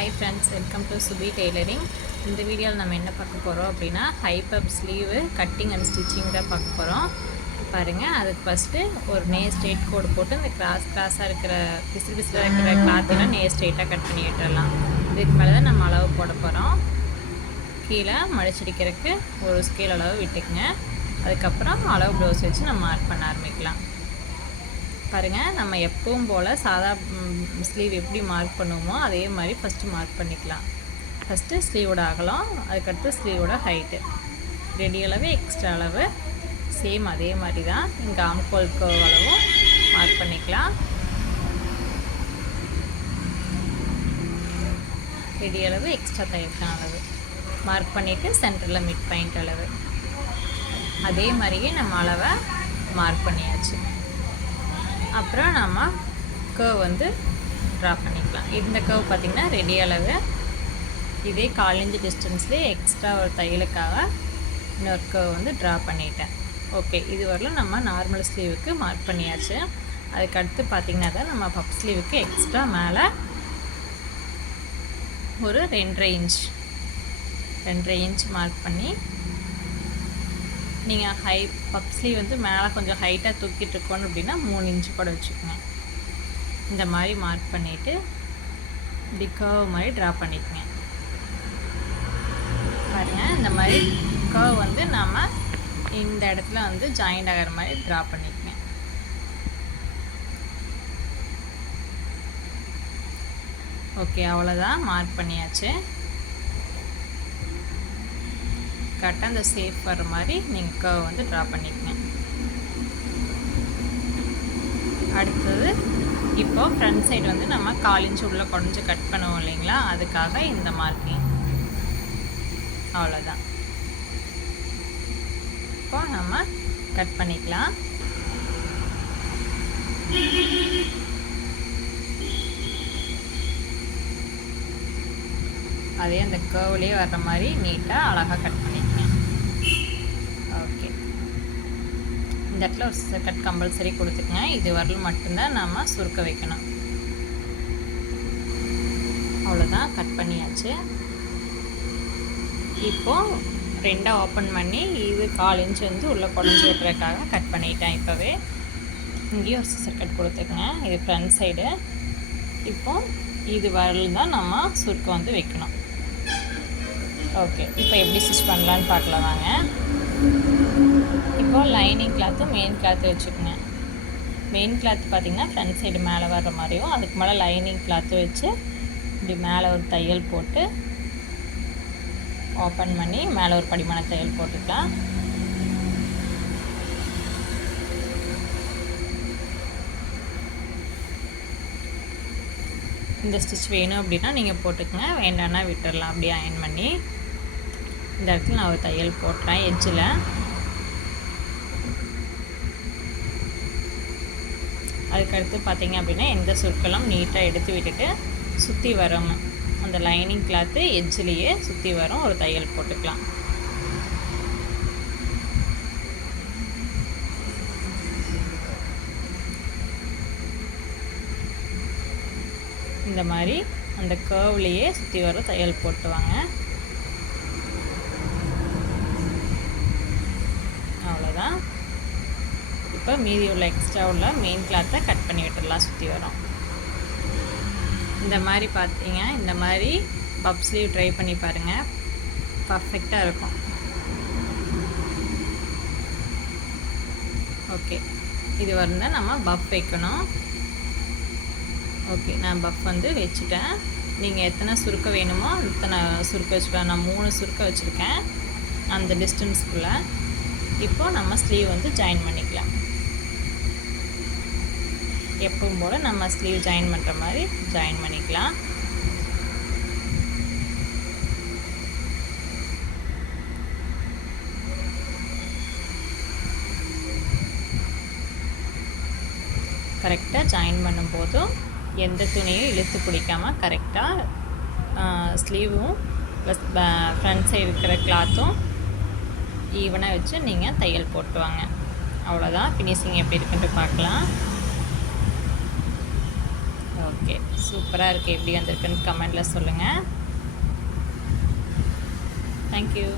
Hi friends, welcome to Subi tailoring. இந்த வீடியோவில் நம்ம என்ன பார்க்க போகிறோம் அப்படின்னா ஹைப்பப் ஸ்லீவு கட்டிங் அண்ட் ஸ்டிச்சிங் தான் பார்க்க போகிறோம். பாருங்கள், அதுக்கு ஃபஸ்ட்டு ஒரு ஸ்ட்ரெயிட் கோடு போட்டு இந்த கிராஸாக இருக்கிற பிசிலாக இருக்கிற கிளாத்தெல்லாம் ஸ்ட்ரெயிட்டாக கட் பண்ணி விட்டுறலாம். இதுக்கு மேலே தான் நம்ம அளவு போட போகிறோம். கீழே மடிச்சடிக்கிறதுக்கு ஒரு ஸ்கேல் அளவு விட்டுக்குங்க. அதுக்கப்புறம் அளவு ப்ளவுஸ் வச்சு நம்ம மார்க் பண்ண ஆரம்பிக்கலாம். பாருங்கள், நம்ம எப்பவும் போல் சாதா ஸ்லீவ் எப்படி மார்க் பண்ணுவோமோ அதே மாதிரி ஃபஸ்ட்டு மார்க் பண்ணிக்கலாம். ஃபஸ்ட்டு ஸ்லீவோட அகலம், அதுக்கடுத்து ஸ்லீவோட ஹைட்டு, ரெடி அளவு எக்ஸ்ட்ரா அளவு சேம் அதே மாதிரி தான் இங்கே ஆம்கோல் கர்வ் அளவும் மார்க் பண்ணிக்கலாம். ரெடி அளவு எக்ஸ்ட்ரா தையல்கான அளவு மார்க் பண்ணிவிட்டு சென்டரில் மிட் பாயிண்ட் அளவு அதே மாதிரியே நம்ம அளவை மார்க் பண்ணியாச்சு. அப்புறம் நம்ம கர்வ் வந்து ட்ரா பண்ணிக்கலாம். இந்த கர்வ் பார்த்திங்கன்னா ரெடி அளவு, இதே 1/4 இன்ச் டிஸ்டன்ஸ்லேயே எக்ஸ்ட்ரா ஒரு தையலுக்காக இன்னொரு கர்வ் வந்து ட்ரா பண்ணிட்டேன். ஓகே, இது வரலும் நம்ம நார்மல் ஸ்லீவுக்கு மார்க் பண்ணியாச்சு. அதுக்கடுத்து பார்த்திங்கன்னா தான் நம்ம பப் ஸ்லீவுக்கு எக்ஸ்ட்ரா மேலே ஒரு 2.5 இன்ச் மார்க் பண்ணி, நீங்கள் பப் ஸ்லீவ் வந்து மேலே கொஞ்சம் ஹைட்டாக தூக்கிட்டு இருக்கணும் அப்படின்னா 3 இன்ச்சு கூட வச்சுக்கோங்க. இந்த மாதிரி மார்க் பண்ணிவிட்டு இப்படி கர்வ் மாதிரி ட்ரா பண்ணிக்கோங்க. பாருங்கள், இந்த மாதிரி கர்வ் வந்து நம்ம இந்த இடத்துல வந்து ஜாயிண்ட் ஆகிற மாதிரி ட்ரா பண்ணிக்கோங்க. ஓகே, அவ்வளோதான், மார்க் பண்ணியாச்சு. கரெக்டாக அந்த சேஃப் வர மாதிரி நீங்கள் கர்வ் வந்து ட்ரா பண்ணிக்கங்க. அடுத்தது இப்போது ஃப்ரண்ட் சைடு வந்து நம்ம 1/4 இன்ச் உள்ளே குறைஞ்சி கட் பண்ணுவோம் இல்லைங்களா, அதுக்காக இந்த மார்க்கிங். அவ்வளோதான். இப்போ நம்ம கட் பண்ணிக்கலாம். அதே அந்த கர்வ்லேயே வர்ற மாதிரி நீட்டாக அழகாக கட் பண்ணிக்கங்க. ஓகே, இந்த இடத்துல ஒரு சிசர் கட் கம்பல்சரி கொடுத்துக்கங்க. இது வரலும் மட்டும்தான் நம்ம சுருக்க வைக்கணும். அவ்வளோதான், கட் பண்ணியாச்சு. இப்போது 2 ஓப்பன் பண்ணி இது 1/4 இன்ச் வந்து உள்ளே குறைஞ்சி விட்டுறதுக்காக கட் பண்ணிட்டேன். இப்போவே இங்கேயும் ஒரு சிசர் கட் கொடுத்துக்கங்க. இது ஃப்ரண்ட் சைடு. இப்போது இது வரலும் தான் நம்ம சுருக்க வந்து வைக்கணும். ஓகே, இப்போ எப்படி ஸ்டிச் பண்ணலான்னு பார்க்கலாம் வாங்க. இப்போது லைனிங் கிளாத்தும் மெயின் கிளாத்து வச்சுக்கோங்க. மெயின் கிளாத்து பார்த்திங்கன்னா ஃப்ரண்ட் சைடு மேலே வர்ற மாதிரியும், அதுக்கு மேலே லைனிங் கிளாத்து வச்சு இப்படி மேலே ஒரு தையல் போட்டு ஓப்பன் பண்ணி மேலே ஒரு படிமான தையல் போட்டுக்கலாம். இந்த ஸ்டிச் வேணும் அப்படின்னா நீங்கள் போட்டுக்கங்க, வேண்டான்னா விட்டுடலாம். அப்படியே அயன் பண்ணி இந்த இடத்துல நான் ஒரு தையல் போட்டுறேன் எட்ஜில். அதுக்கடுத்து பார்த்திங்க அப்படின்னா எந்த சுருக்கெல்லாம் நீட்டாக எடுத்து விட்டுட்டு சுற்றி வரும் அந்த லைனிங் கிளாத்து எட்ஜிலேயே சுற்றி வரும் ஒரு தையல் போட்டுக்கலாம். இந்த மாதிரி அந்த கர்வ்லேயே சுற்றி வர தையல் போட்டுவாங்க. அவ்வளோதான். இப்போ மீதி உள்ள எக்ஸ்ட்ரா உள்ள மெயின் கிளாத்தை கட் பண்ணி விட்டுடலாம். சுற்றி வரும். இந்த மாதிரி பார்த்தீங்க, இந்த மாதிரி பப் ஸ்லீவ் ட்ரை பண்ணி பாருங்கள், பர்ஃபெக்டாக இருக்கும். ஓகே, இது வந்தால் நம்ம பஃப் வைக்கணும். ஓகே, நான் பஃப் வந்து வச்சுட்டேன். நீங்கள் எத்தனை சுருக்க வேணுமோ அத்தனை சுருக்க வச்சுக்கலாம். நான் 3 சுருக்க வச்சுருக்கேன் அந்த டிஸ்டன்ஸ்குள்ளே. இப்போது நம்ம ஸ்லீவ் வந்து ஜாயின் பண்ணிக்கலாம். எப்பவும் போல் நம்ம ஸ்லீவ் ஜாயின் பண்ணுற மாதிரி ஜாயின் பண்ணிக்கலாம். கரெக்டாக ஜாயின் பண்ணும்போதும் எந்த துணியும் இழுத்து பிடிக்காமல் கரெக்டாக ஸ்லீவும் ப்ளஸ் ஃப்ரண்ட் சைடு இருக்கிற கிளாத்தும் ஈவனாக வச்சு நீங்கள் தையல் போட்டுவாங்க. அவ்வளோதான். ஃபினிஷிங் எப்படி இருக்குன்ட்டு பார்க்கலாம். ஓகே, சூப்பராக இருக்குது. எப்படி வந்திருக்குன்னு கமெண்டில் சொல்லுங்கள். தேங்க்யூ.